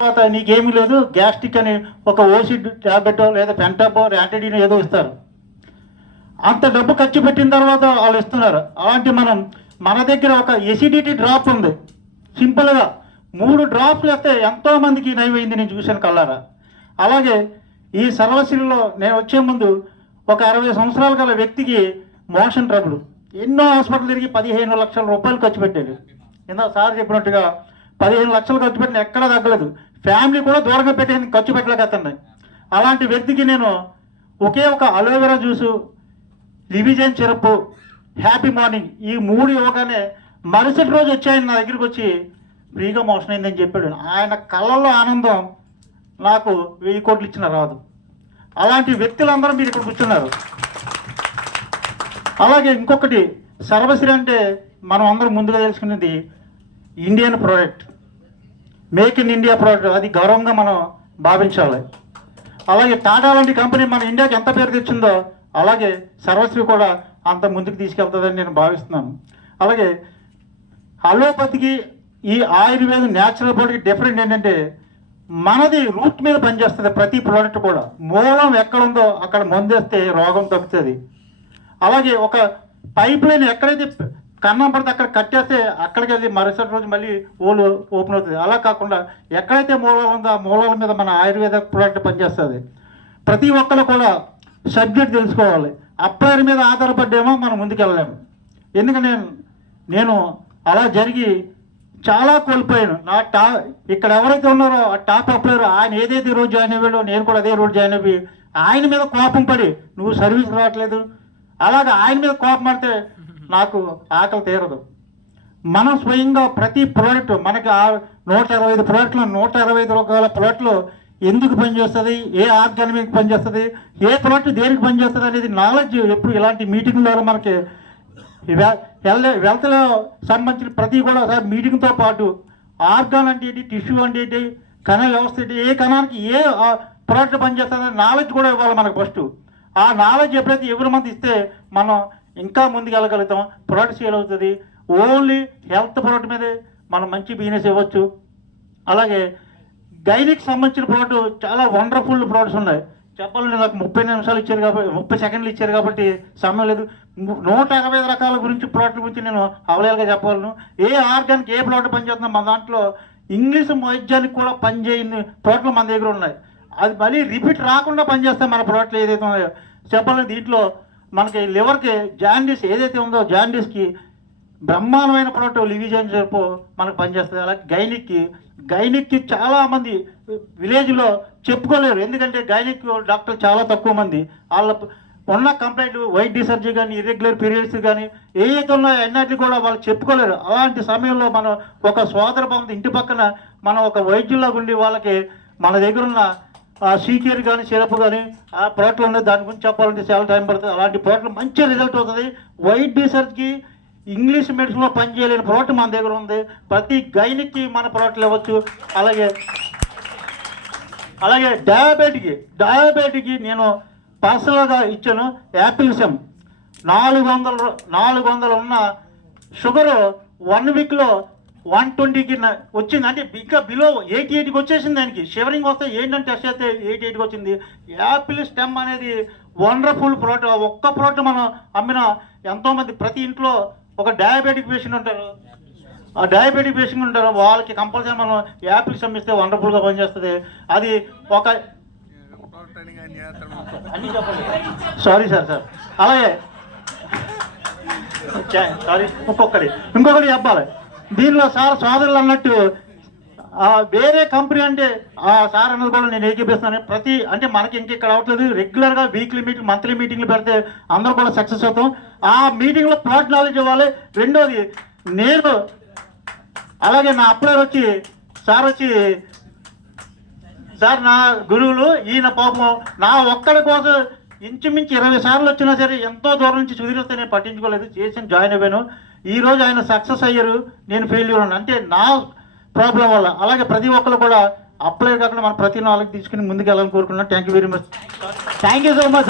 తర్వాత నీకేమీ లేదు గ్యాస్ట్రిక్ అని ఒక ఓసిడ్ ట్యాబ్లెట్ లేదా పెంటాబో యాంటీడీన్ ఏదో ఇస్తారు. అంత డబ్బు ఖర్చు పెట్టిన తర్వాత వాళ్ళు ఇస్తున్నారు. అలాంటి మన దగ్గర ఒక ఎసిడిటీ డ్రాప్ ఉంది. సింపుల్గా 3 డ్రాప్లు వేస్తే ఎంతోమందికి నయమైంది, నేను చూశాను కళ్ళారా. అలాగే ఈ సర్వశ్రీలో నేను వచ్చే ముందు ఒక 60 సంవత్సరాల గల వ్యక్తికి మోషన్ ట్రబుల్, ఎన్నో హాస్పిటల్ తిరిగి 15 లక్షల రూపాయలు ఖర్చు పెట్టాడు. ఇందా సార్ చెప్పినట్టుగా 15 లక్షలు ఖర్చు పెట్టిన ఎక్కడా తగ్గలేదు. ఫ్యామిలీ కూడా దూరంగా పెట్టేది ఖర్చు పెట్టలేకపోతుంది. అలాంటి వ్యక్తికి నేను ఒకే ఒక అలోవెరా జ్యూసు, లివిజన్ సిరప్, హ్యాపీ మార్నింగ్ ఈ 3 ఇవ్వగానే మరుసటి రోజు వచ్చి ఆయన నా దగ్గరికి వచ్చి ఫ్రీగా మోషన్ అయిందని చెప్పాడు. ఆయన కళ్ళల్లో ఆనందం నాకు 1000 కోట్లు ఇచ్చిన రాదు. అలాంటి వ్యక్తులందరూ మీరు ఇక్కడ కూర్చున్నారు. అలాగే ఇంకొకటి, సర్వశ్రీ అంటే మనం అందరం ముందుగా తెలుసుకునేది Indian product, make in India product. అది గౌరవంగా మనం భావించాలి. అలాగే టాటా లాంటి కంపెనీ మన ఇండియాకి ఎంత పేరు తెచ్చిందో అలాగే సర్వశ్రీ కూడా అంత ముందుకు తీసుకెళ్తుందని నేను భావిస్తున్నాను. అలాగే అలోపతికి ఈ ఆయుర్వేదం న్యాచురల్ ప్రోడక్ట్ డిఫరెంట్ ఏంటంటే మనది రూట్ మీద పనిచేస్తుంది. ప్రతి ప్రోడక్ట్ కూడా మూలం ఎక్కడుందో అక్కడ మందేస్తే రోగం తగ్గుతుంది. అలాగే ఒక పైప్ లైన్ ఎక్కడైతే కన్నం పడితే అక్కడ కట్టేస్తే అక్కడికి వెళ్ళి మరుసటి రోజు మళ్ళీ ఓలు ఓపెన్ అవుతుంది. అలా కాకుండా ఎక్కడైతే మూలాలు ఉందో ఆ మూలాల మీద మన ఆయుర్వేద ప్రోడక్ట్ పనిచేస్తుంది. ప్రతి ఒక్కరు కూడా సబ్జెక్ట్ తెలుసుకోవాలి. అప్లైర్ మీద ఆధారపడ్డేమో మనం ముందుకు వెళ్ళలేము. ఎందుకంటే నేను అలా జరిగి చాలా కోల్పోయాను. ఇక్కడ ఎవరైతే ఉన్నారో ఆ టాప్ అప్లైర్, ఆయన ఏదైతే రోజు జాయిన్ అయ్యాడో నేను కూడా అదే రోజు జాయిన్ అయ్యి ఆయన మీద కోపం పడి నువ్వు సర్వీస్ రావట్లేదు, అలాగే ఆయన మీద కోపం పడితే నాకు ఆకలి తీరదు. మనం స్వయంగా ప్రతి ప్రోడక్ట్ మనకి 125 ప్రోడక్ట్లు, 125 రకాల ప్రోడక్ట్లు ఎందుకు పనిచేస్తుంది, ఏ ఆర్గానిక్ పనిచేస్తుంది, ఏ ప్రోడక్ట్ దేనికి పనిచేస్తుంది అనేది నాలెడ్జ్ ఎప్పుడు ఇలాంటి మీటింగ్ ద్వారా మనకి హెల్త్లో సంబంధించిన ప్రతి కూడా సార్ మీటింగ్తో పాటు ఆర్గాన్ అంటే ఏంటి, టిష్యూ అంటే ఏంటి, కణ వ్యవస్థ ఏంటి, ఏ కణానికి ఏ ప్రోడక్ట్ పనిచేస్తుంది నాలెడ్జ్ కూడా ఇవ్వాలి మనకు ఫస్ట్. ఆ నాలెడ్జ్ ఎప్పుడైతే ఎవరి మంది ఇస్తే మనం ఇంకా ముందుకు వెళ్ళగలుగుతాం. ప్రోడక్ట్ సేల్ అవుతుంది. ఓన్లీ హెల్త్ ప్రోడక్ట్ మీదే మనం మంచి బిజినెస్ ఇవ్వచ్చు. అలాగే గైనిక్ సంబంధించిన ప్రోడక్ట్ చాలా వండర్ఫుల్ ప్రోడక్ట్స్ ఉన్నాయి. చెప్పాలంటే నాకు 30 నిమిషాలు ఇచ్చారు కాబట్టి 30 సెకండ్లు ఇచ్చారు కాబట్టి సమయం లేదు. 125 రకాల గురించి ప్రోడక్ట్ గురించి నేను అవలేలుగా చెప్పగలను. ఏ ఆర్గానికి ఏ ప్రోడక్ట్ పనిచేస్తుందో మన దాంట్లో ఇంగ్లీష్ వైద్యానికి కూడా పనిచేయని ప్రోడక్ట్లు మన దగ్గర ఉన్నాయి. అది మళ్ళీ రిపీట్ రాకుండా పనిచేస్తాయి మన ప్రోడక్ట్లు ఏదైతే ఉన్నాయో. చెప్పాలంటే దీంట్లో మనకి లివర్కి జాండీస్ ఏదైతే ఉందో జాండీస్కి బ్రహ్మాండమైన ప్రోడక్ట్ లివిజన్ సిరప్ మనకు పనిచేస్తుంది. అలాగే గైనిక్కి చాలామంది విలేజ్లో చెప్పుకోలేరు. ఎందుకంటే గైనిక్ డాక్టర్ చాలా తక్కువ మంది. వాళ్ళ ఉన్న కంప్లైంట్ వైట్ డిసర్జీ కానీ, ఇర్రెగ్యులర్ పీరియడ్స్ కానీ ఏదైతే ఉన్నాయో అన్నిటిని కూడా వాళ్ళు చెప్పుకోలేరు. అలాంటి సమయంలో మనం ఒక సోదర భావంతో ఇంటి పక్కన మనం ఒక వైద్యుల్లాగా ఉండి వాళ్ళకి మన దగ్గర ఉన్న సీకేర్ కానీ సిరప్ కానీ ఆ ప్రోడక్ట్లు ఉన్నాయి. దాని గురించి చెప్పాలంటే చాలా టైం పడుతుంది. అలాంటి ప్రోడక్ట్లు మంచి రిజల్ట్ అవుతుంది. వైట్ డిసర్జ్కి ఇంగ్లీష్ మెడిసిన్లో పనిచేయలేని ప్రోడక్ట్ మన దగ్గర ఉంది. ప్రతి గైనిక్కి మన ప్రోడక్ట్లు ఇవ్వచ్చు. అలాగే డయాబెటిక్కి నేను పర్సనల్గా ఇచ్చాను. యాపిల్ సెమ్ 400 ఉన్న షుగరు 1 వీక్లో 120కి వచ్చింది. అంటే ఇంకా బిలో 88కి వచ్చేసింది. దానికి షివరింగ్ వస్తే ఏంటంటే టెస్ట్ చేస్తే 88కి వచ్చింది. యాపిల్ స్టెమ్ అనేది వండర్ఫుల్ ప్రోడక్ట్. ఒక్క ప్రోడక్ట్ మనం అమ్మిన ఎంతోమంది ప్రతి ఇంట్లో ఒక డయాబెటిక్ పేషెంట్ ఉంటారు. ఆ డయాబెటిక్ పేషెంట్ ఉంటారు వాళ్ళకి కంపల్సరీ మనం యాపిల్ స్టెమ్ ఇస్తే వండర్ఫుల్గా పనిచేస్తుంది. అది ఒక అన్నీ చెప్పండి. Sorry sir. అలాగే సారీ ఇంకొకటి చెప్పాలి. దీనిలో సార్ సోదరులు అన్నట్టు వేరే కంపెనీ అంటే సార్ అన్నది కూడా నేను ఏకీపిస్తాను. అంటే మనకి ఇక్కడ అవ్వట్లేదు. రెగ్యులర్గా వీక్లీ మీటింగ్, మంత్లీ మీటింగ్లు పెడితే అందరూ కూడా సక్సెస్ అవుతాం. ఆ మీటింగ్లో ప్రోడక్ట్ నాలెడ్జ్ ఇవ్వాలి. రెండోది నేను అలాగే నా అప్లైర్ వచ్చి సార్ నా గురువులు ఈయన పాపం నా ఒక్కడి కోసం ఇంచుమించు 20 సార్లు వచ్చినా సరే ఎంతో దూరం నుంచి సుధీరిస్తే నేను పట్టించుకోలేదు. చేసి జాయిన్ అయ్యాను. ఈరోజు ఆయన సక్సెస్ అయ్యారు, నేను ఫెయిల్యూర్ ఉన్నాను. అంటే నా ప్రాబ్లం వల్ల. అలాగే ప్రతి ఒక్కరు కూడా అప్లై కాకుండా మన ప్రతి నాలుగు తీసుకుని ముందుకు వెళ్ళాలని కోరుకున్నాను. Thank you very much. Thank you so much.